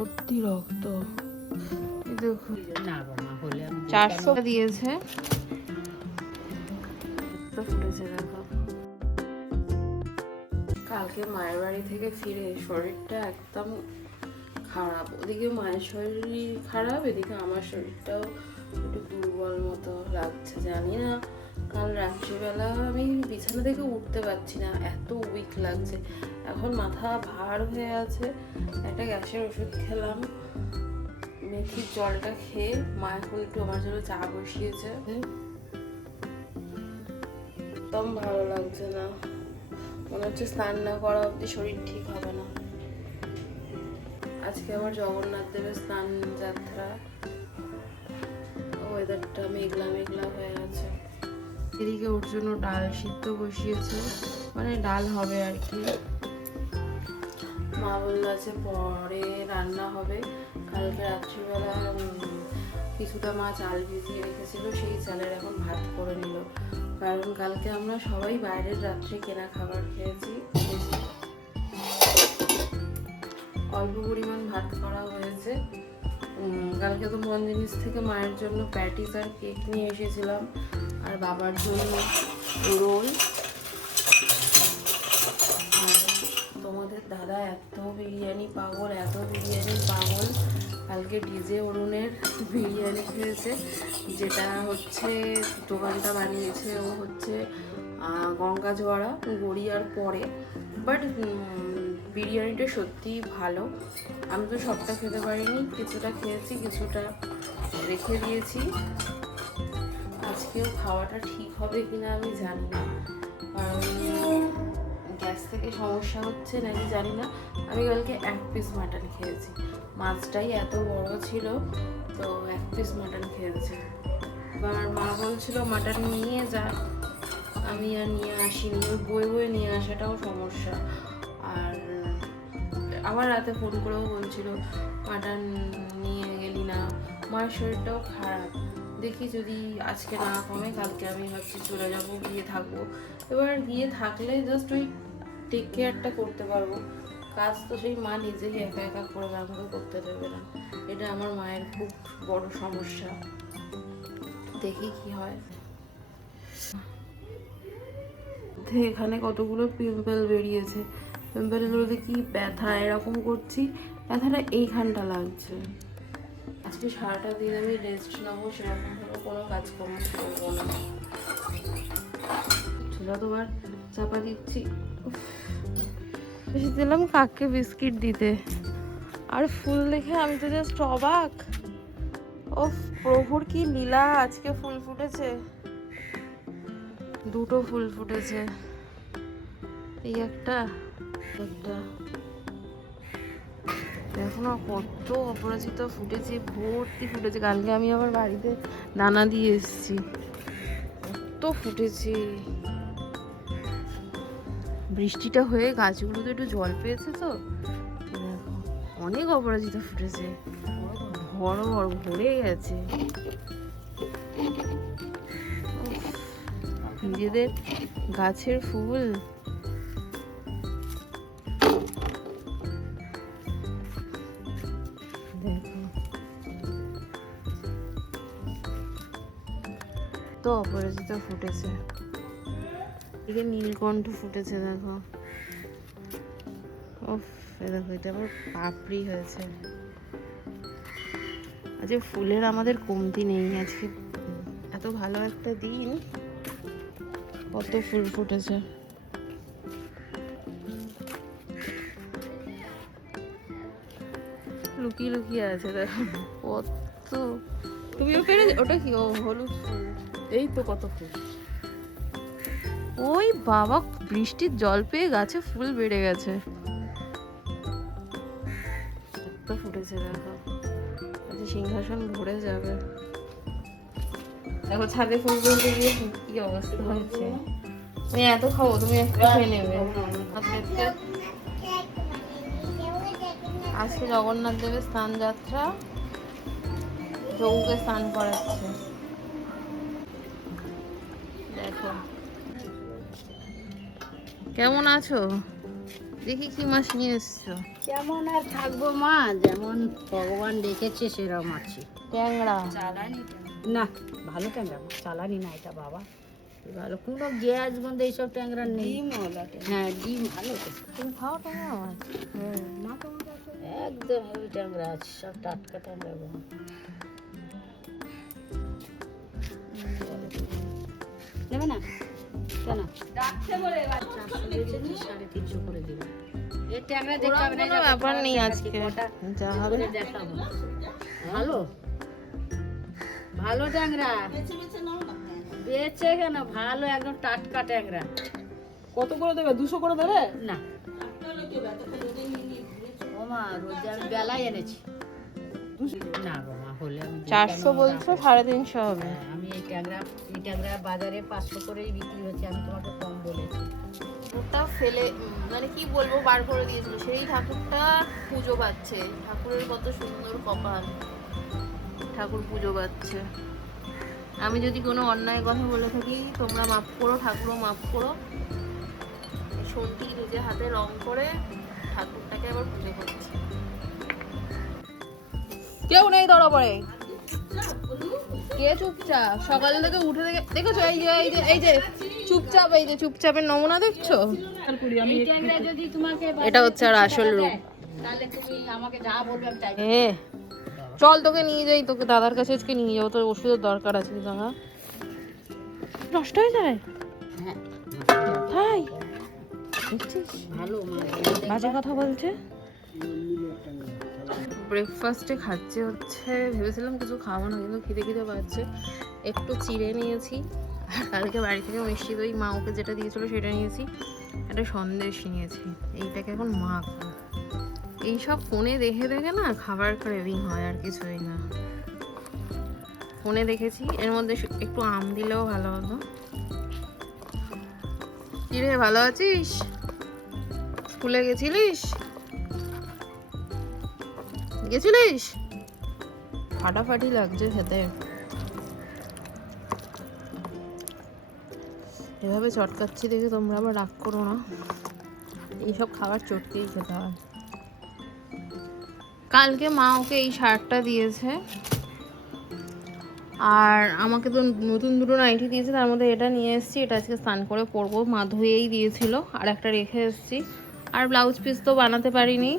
ভর্তি রক্ত। দেখো 400 দিয়েছে, ফুটেছে দেখো। কালকে মায়ের বাড়ি থেকে ফিরে শরীরটা একদম খারাপ, ওদিকে মায়ের শরীর খারাপ, এদিকে আমার শরীরটাও একটু দুর্বল মতো লাগছে। জানি না, কাল রাত্রিবেলা আমি বিছানা থেকে উঠতে পারছি না, এত উইক লাগছে। এখন মাথা ভার হয়ে আছে। একটা গ্যাসের ওষুধ খেলাম, মেথির জলটা খেয়ে মা এখন একটু আমার জন্য চা বসিয়েছে। একদম ভালো লাগছে না, মনে হচ্ছে স্নান না করা অব্দি শরীর ঠিক হবে না। আজকে আবার জগন্নাথ দেবের স্নান যাত্রা, ওয়েদারটা মেঘলা মেঘলা হয়ে আছে। এদিকে ওর জন্য ডাল সিদ্ধ বসিয়েছে, মানে ডাল হবে আর কি। মা বললো আছে পরে রান্না হবে। কালকে রাত্রিবেলা কিছুটা মা চাল ভিজিয়ে রেখেছিল, সেই চালের এখন ভাত করে নিল। কারণ কালকে আমরা সবাই বাইরের রাত্রে কেনা খাবার খেয়েছি, অল্প পরিমাণ ভাত করা হয়েছে। কালকে তো মন্দির থেকে মায়ের জন্য প্যাটিস আর কেক নিয়ে এসেছিলাম, আর বাবার জন্য রোল। আর তোমাদের দাদা এত বিরিয়ানি পাগল, এত বিরিয়ানি পাগল, কালকে ডিজে অরুণের বিরিয়ানি খেয়েছে, যেটা হচ্ছে দোকানটা বানিয়েছে ও হচ্ছে গঙ্গাজোয়ারা গড়িয়ার পরে। বাট বিরিয়ানিটা সত্যিই ভালো। আমি তো সবটা খেতে পারিনি, কিছুটা খেয়েছি, কিছুটা রেখে দিয়েছি। আজকেও খাওয়াটা ঠিক হবে কিনা আমি জানি না, কারণ গ্যাস থেকে সমস্যা হচ্ছে নাকি জানি না। আমি কালকে 1 পিস মাটন খেয়েছি, মাছটাই এত বড় ছিল, তো 1 পিস মাটন খেয়েছি। এবার মা বলছিল মাটন নিয়ে যা, আমি আর নিয়ে আসিনি। ওই বয়ে বয়ে নিয়ে আসাটাও সমস্যা। আর আবার রাতে ফোন করেও বলছিল মাটন নিয়ে গেলি না। মায়ের শরীরটাও খারাপ, দেখি যদি আজকে না কমে কালকে আমি ভাবছি চলে যাবো, গিয়ে থাকবো। এবার গিয়ে থাকলে জাস্ট ওই টেক কেয়ারটা করতে পারবো, কাজ তো সেই মা নিজেই একা একা করে আমাকে করতে দেবে না। এটা আমার মায়ের খুব বড় সমস্যা, দেখি কি হয়। এখানে কতগুলো পিম্পল বেরিয়েছে, পিম্পলগুলোতে কি ব্যথা, এরকম করছি, ব্যথাটা এইখানটা লাগছে। আজকে সারাটা দিন আমি রেস্ট নেবো, সেরকমভাবে কোনো কাজকর্ম করবো না। সেটা তোমার চাপা দিচ্ছি। দিলাম কাককে বিস্কিট দিতে, আর ফুল দেখে আমি তো জাস্ট অবাক। ও প্রভুর কি লীলা, আজকে ফুল ফুটেছে, 2টো ফুল ফুটেছে, এই একটা দেখো না কত অপরাজিতা ফুটেছে, ভর্তি ফুটেছে। কালকে আমি আবার বাড়িতে দানা দিয়ে এসেছি, কত ফুটেছে। বৃষ্টিটা হয়ে গাছগুলোতে একটু জল পেয়েছে, তো দেখো অনেক অপরাজিতা ফুটেছে, বড় বড় ভরে গেছে। নিজেদের গাছের ফুল তো অপরাজিতা ফুটেছে, এদিকে নীলকণ্ঠ ফুটেছে দেখো। ওফ, দেখো এটা আবার পাপড়ি হয়েছে। আজকে ফুলের আমাদের কমতি নেই, আজকে এত ভালো একটা দিন, কত ফুল ফুটেছে। লুকিয়ে লুকিয়ে আছে দেখো কত। তুমিও পেরে, ওটা কি? ও হলুদ ফুল, এই তো কত ফুল। ওই বাবা, বৃষ্টির জল পেয়ে গাছে ফুল বেড়ে গেছে, এত ফুটেছে দেখো। আচ্ছা সিংহাসন ভরে যাবে। দেখো ছাদে ফুল তুলতে গিয়ে কি অবস্থা হয়েছে। আমি এত খাবো, তুমি একটু খেয়ে নেবে। আজকে জগন্নাথ দেবের স্নান যাত্রা, যৌকে স্নান করাচ্ছে দেখো। কেমন আছো? দেখি কি মাছ নিয়ে এসছো। কেমন আর থাকবো মা, যেমন ভগবান রেখেছে সেরকম আছি। ট্যাংরা চালানি না, ভালো ট্যাংরা মাছ, চালানি না এটা বাবা, ভালো কোনো গ্যাস গন্ধ এইসব ট্যাংরা নেই। হ্যাঁ ডিম ভালো তো। তুমি খাও ট্যাংরা মাছ? একদম ওই ট্যাংরা আছে, সব টাটকা ট্যাংরা গো। নেবে না কেন? 350 করে দিবে। এই ট্যাংরা দেখতে হবে না, কোনো ব্যাপার নেই, আজকে যা হবে দেখাবো। ভালো ভালো ট্যাংরা বেচে কেন, ভালো একদম টাটকা ট্যাংরা। কত করে দেবে? 200 করে দেবে না ও মা, রোজ আমি বেলায় এনেছি। না গো মা, হলে আমি 400 বলছো, 350 হবে। আমি এই ট্যাংরা বাজারে 500 করেই বিক্রি হচ্ছে, আমি তোমাকে কম বলেছি। ওটা ফেলে মানে কি বলবো, বার করে দিয়েছিল। সেই ঠাকুরটা পুজো পাচ্ছে, ঠাকুরের কত সুন্দর কপাল, ঠাকুর পুজো পাচ্ছে। আমি যদি কোনো অন্যায় কথা বলে থাকি তোমরা মাফ করো, ঠাকুরও মাফ করো। সর্দি নিজে হাতে রং করে ঠাকুরটাকে আবার পুজো করছে। কেউ নেই ধরা পড়ে, কে চুপচাপ সকাল থেকে উঠে দেখেছো? এই যে চুপচাপ, এই যে চুপচাপের নমুনা দেখছো? এই ট্যাংরা যদি তোমাকে এটা হচ্ছে আর আসল রূপ। তাহলে তুমি আমাকে যা বলবে আমি তাই। চল তোকে নিয়ে যাই, তোকে দাদার কাছে আজকে নিয়ে যাবো, তোর ওষুধের দরকার আছে। দাদা নষ্ট হয়ে যায় হ্যাঁ তাই ভালো বাজে কথা বলছে। ব্রেকফাস্টে খাচ্ছে হচ্ছে, ভেবেছিলাম কিছু খাবো না, কিন্তু খিদে খিদে পাচ্ছে। একটু চিড়ে নিয়েছি, আর কালকে বাড়ি থেকে মিষ্টি দই মা ওকে যেটা দিয়েছিলো সেটা নিয়েছি, একটা সন্দেশ নিয়েছি। এইটাকে এখন মা খাবে। এইসব ফোনে দেখে দেখে না খাবার ক্রেভিং হয়, আর কিছুই না। ফোনে দেখেছি, এর মধ্যে একটু আম দিলেও ভালো হতো। কি রে, ভালো আছিস? স্কুলে গেছিলিস? ফাটাফাটি লাগছে খেতে। এভাবে চটকাচ্ছি দেখে তোমরা আবার রাগ করো না, এইসব খাবার চটকেই খেতে হয়। কালকে মা ওকে এই শার্টটা দিয়েছে, আর আমাকে তো নতুন দুটো নাইটি দিয়েছে, তার মধ্যে এটা নিয়ে এসেছি। এটা আজকে স্নান করে পরবো, মা ধুয়েই দিয়েছিল, আর একটা রেখে এসেছি। আর ব্লাউজ পিস তো বানাতে পারিনি,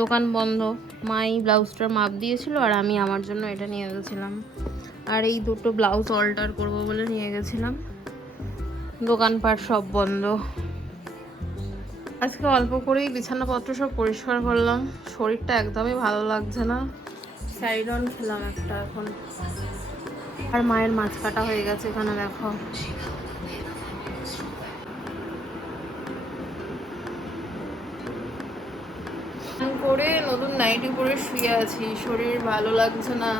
দোকান বন্ধ। মা এই ব্লাউজটার মাপ দিয়েছিল, আর আমি আমার জন্য এটা নিয়ে গেছিলাম। আর এই দুটো ব্লাউজ অল্টার করব বলে নিয়ে গেছিলাম, দোকানপাট সব বন্ধ। আজকে অল্প করেই বিছানাপত্র সব পরিষ্কার করলাম, শরীরটা একদমই ভালো লাগছে না। সাইডন খেলাম একটা এখন। আর মায়ের মাছ কাটা হয়ে গেছে, এখানে দেখো। করে নতুন নাইটি পরে শুয়ে আছি, শরীর ভালো লাগছে না।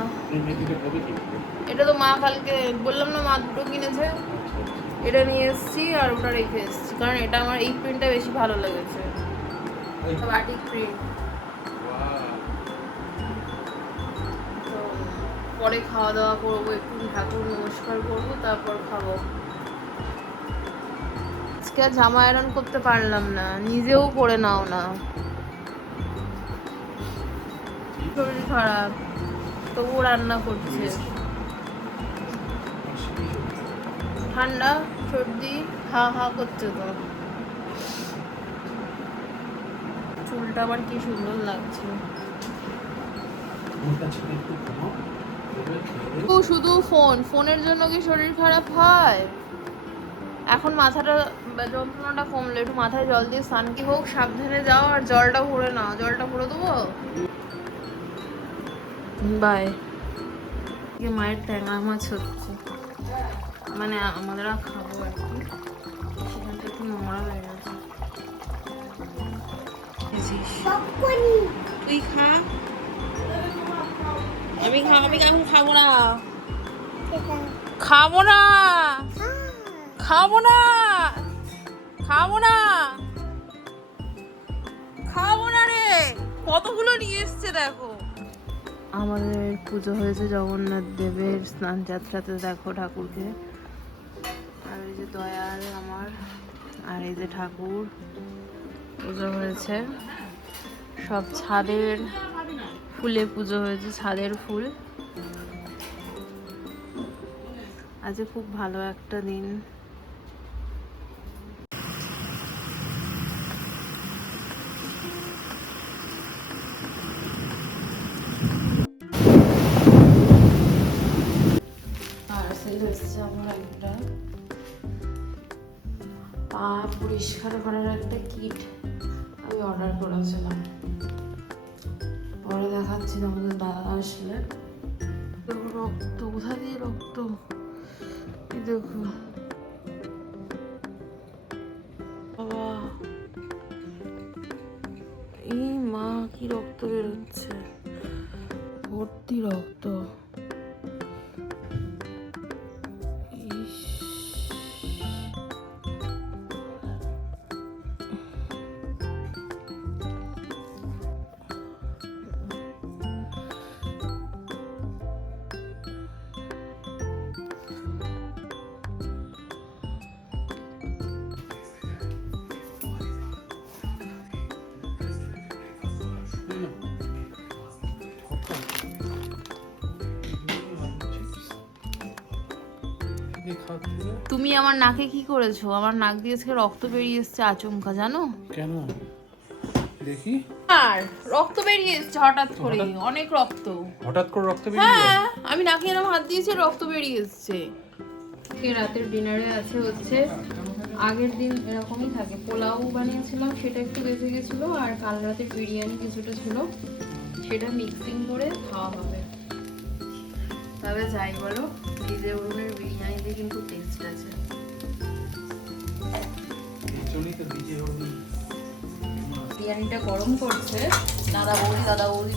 এটা তো মা কালকে বললাম না, মা দুটো কিনেছে, এটা নিয়ে এসেছি আর ওটা রেখে এসেছি, কারণ এটা আমার এই প্রিন্টটা বেশি ভালো লেগেছে, বাটিক প্রিন্ট। তো পরে খাওয়া দাওয়া করবো, একটু ঠাকুর নমস্কার করবো, তারপর খাবো। আজকে আর জামা আয়রন করতে পারলাম না, নিজেও পরে নাও না, শরীর খারাপ, তবুও রান্না করছে। ঠান্ডা সর্দি হা হা করছে তো। চুলটা আমার কি সুন্দর লাগছে। ও শুধু ফোনের জন্য কি শরীর খারাপ হয়? এখন মাথাটা যন্ত্রণাটা কমলে একটু মাথায় জল দিয়ে স্নান কি হোক, সাবধানে যাও, আর জলটা ভরে নাও। জলটা ভরে দেবো। বাই। মায়ের ট্যাংরা মাছ হচ্ছে, মানে আমাদের খাবো আর কি, সেখানটা একটু নোংরা হয়ে গেছে। তুই খা, আমি এখন খাবো না, খাবো না, খাবো না, খাবো না, খাবো না রে। কতগুলো নিয়ে এসছে দেখো। আমাদের পুজো হয়েছে জগন্নাথ দেবের স্নান যাত্রাতে, দেখো ঠাকুরকে। আর এই যে দয়াল আমার, আর এই যে ঠাকুর, পুজো হয়েছে, সব ছাদের ফুলে পুজো হয়েছে, ছাদের ফুল। আজকে খুব ভালো একটা দিন। পার্সেল এসেছে আমার একটা পা পরিষ্কার করার একটা কিট আমি অর্ডার করেছিলাম, পরে দেখাচ্ছি আমাদের দাদা আসলে। দেখো রক্ত, কোথা দিয়ে রক্ত, এই দেখো বাবা, এই মা কি রক্ত বেরোচ্ছে, ভর্তি রক্ত। ইস, তুমি আমার নাকে কি করেছো? আমার নাক দিয়ে আজকে রক্ত বেরিয়ে এসছে আচমকা, জানো কেন? দেখি। আর রক্ত বেরিয়ে এসছে হঠাৎ করে, অনেক রক্ত। হঠাৎ করে রক্ত বেরিয়ে যায়? হ্যাঁ, আমি নাকে এরকম হাত দিয়েছি, রক্ত বেরিয়ে এসছে। রাতের ডিনারে আছে হচ্ছে, আগের দিন এরকমই থাকে, পোলাও বানিয়েছিলাম সেটা একটু বেঁচে গেছিলো, আর কাল রাতের বিরিয়ানি কিছুটা ছিল, সেটা মিক্সিং করে খাওয়া হবে। তবে যাই বলো, ডিজে অরুণের বিরিয়ানিতে কিন্তু টেস্ট আছে। বিরিয়ানিটা গরম করছে দাদা বৌদি